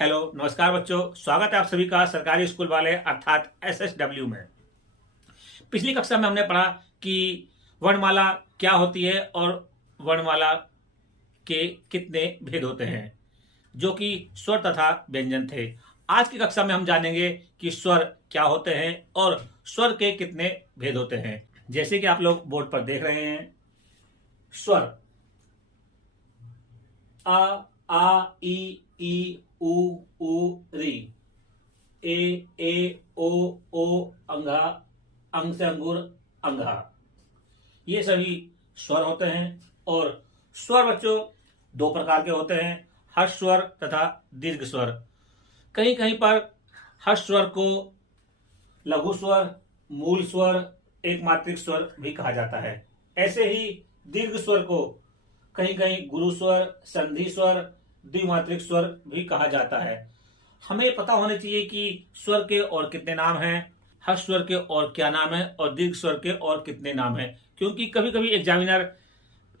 Hello नमस्कार बच्चों, स्वागत है आप सभी का सरकारी स्कूल वाले अर्थात SSW में। पिछली कक्षा में हमने पढ़ा कि वर्णमाला क्या होती है और वर्णमाला के कितने भेद होते हैं, जो कि स्वर तथा व्यंजन थे। आज की कक्षा में हम जानेंगे कि स्वर क्या होते हैं और स्वर के कितने भेद होते हैं। जैसे कि आप लोग बोर्ड पर देख रहे हैं, स्वर आ ई उ री, ए ओ अंघा, अंग से अंगूर अंघा, ये सभी स्वर होते हैं। और स्वर बच्चों दो प्रकार के होते हैं, हर्ष स्वर तथा दीर्घ स्वर। कहीं कहीं पर हर्ष स्वर को लघु स्वर, मूल स्वर, एक मात्रिक स्वर भी कहा जाता है। ऐसे ही दीर्घ स्वर को कहीं कहीं गुरु स्वर, संधि स्वर, द्विमात्रिक स्वर भी कहा जाता है। हमें पता होना चाहिए कि स्वर के और कितने नाम हैं, हर्ष स्वर के और क्या नाम है और दीर्घ स्वर के और कितने नाम हैं, क्योंकि कभी कभी एग्जामिनर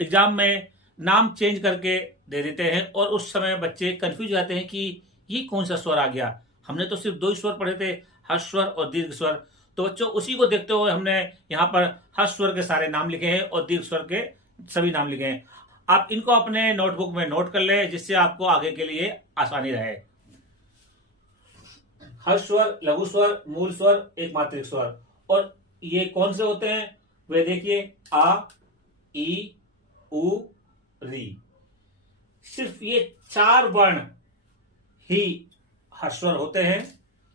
एग्जाम में नाम चेंज करके दे देते हैं और उस समय बच्चे कंफ्यूज हो जाते हैं कि ये कौन सा स्वर आ गया। हमने तो सिर्फ दो ही स्वर पढ़े थे, हर्ष स्वर और दीर्घ स्वर। तो बच्चों उसी को देखते हुए हमने यहाँ पर हर्ष स्वर के सारे नाम लिखे हैं और दीर्घ स्वर के सभी नाम लिखे हैं। आप इनको अपने नोटबुक में नोट कर ले, जिससे आपको आगे के लिए आसानी रहे। हर्ष स्वर, लघु स्वर, मूल स्वर, एक मात्रिक स्वर। और ये कौन से होते हैं वे देखिए, आ, ई, उ, री। सिर्फ ये चार वर्ण ही हर्ष स्वर होते हैं।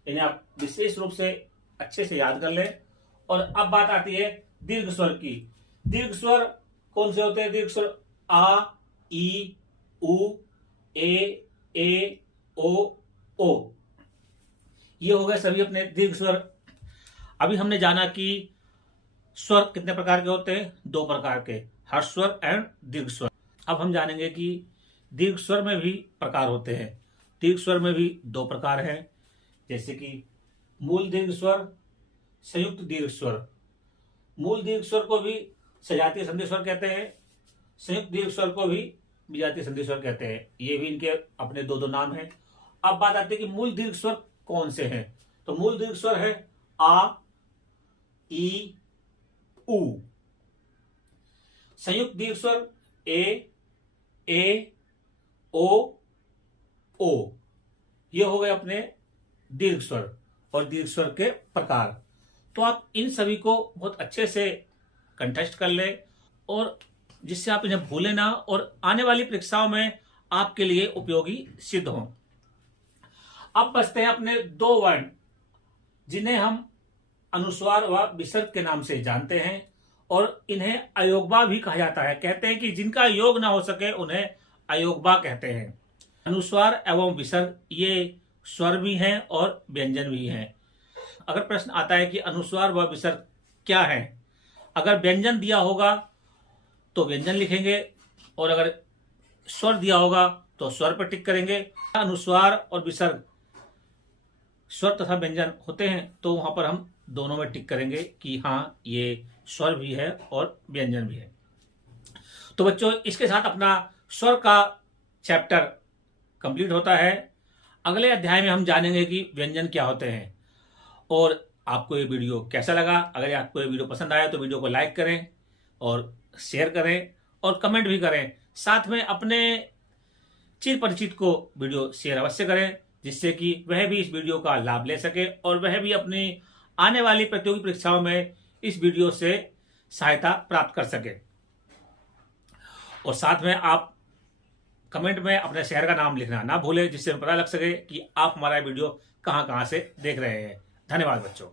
इन्हें आप विशेष रूप से अच्छे से याद कर लें। और अब बात आती है दीर्घ स्वर की। दीर्घ स्वर कौन से होते हैं? दीर्घ स्वर आ, ई, उ, ए, ओ। ये हो गए सभी अपने दीर्घ स्वर। अभी हमने जाना कि स्वर कितने प्रकार के होते हैं, दो प्रकार के, हर्ष स्वर एंड दीर्घ स्वर। अब हम जानेंगे कि दीर्घ स्वर में भी प्रकार होते हैं। दीर्घ स्वर में भी दो प्रकार हैं, जैसे कि मूल दीर्घ स्वर, संयुक्त दीर्घ स्वर। मूल दीर्घ स्वर को भी सजातीय संधि स्वर कहते हैं, संयुक्त दीर्घ स्वर को भी विजातीय संधि स्वर कहते हैं। ये भी इनके अपने दो दो नाम हैं। अब बात आती है कि मूल दीर्घ स्वर कौन से हैं। तो मूल दीर्घ स्वर है आ, ई, उ। संयुक्त दीर्घ स्वर ए, ओ। ये हो गए अपने दीर्घ स्वर और दीर्घ स्वर के प्रकार। तो आप इन सभी को बहुत अच्छे से कंठस्थ कर ले, और जिससे आप इन्हें भूलें ना और आने वाली परीक्षाओं में आपके लिए उपयोगी सिद्ध हों। अब बचते हैं अपने दो वर्ण, जिन्हें हम अनुस्वार व विसर्ग के नाम से जानते हैं, और इन्हें अयोगवा भी कहा जाता है। कहते हैं कि जिनका योग ना हो सके उन्हें अयोगवा कहते हैं। अनुस्वार एवं विसर्ग ये स्वर भी हैं और व्यंजन भी हैं। अगर प्रश्न आता है कि अनुस्वार व विसर्ग क्या है, अगर व्यंजन दिया होगा तो व्यंजन लिखेंगे, और अगर स्वर दिया होगा तो स्वर पर टिक करेंगे। अनुस्वार और विसर्ग स्वर तथा व्यंजन होते हैं, तो वहां पर हम दोनों में टिक करेंगे कि हाँ ये स्वर भी है और व्यंजन भी है। तो बच्चों इसके साथ अपना स्वर का चैप्टर कंप्लीट होता है। अगले अध्याय में हम जानेंगे कि व्यंजन क्या होते हैं। और आपको ये वीडियो कैसा लगा? अगर आपको ये वीडियो पसंद आया तो वीडियो को लाइक करें और शेयर करें और कमेंट भी करें। साथ में अपने चिर परिचित को वीडियो शेयर अवश्य करें, जिससे कि वह भी इस वीडियो का लाभ ले सके और वह भी अपनी आने वाली प्रतियोगी परीक्षाओं में इस वीडियो से सहायता प्राप्त कर सके। और साथ में आप कमेंट में अपने शहर का नाम लिखना ना भूलें, जिससे पता लग सके कि आप हमारा वीडियो कहां कहां से देख रहे हैं। धन्यवाद बच्चों।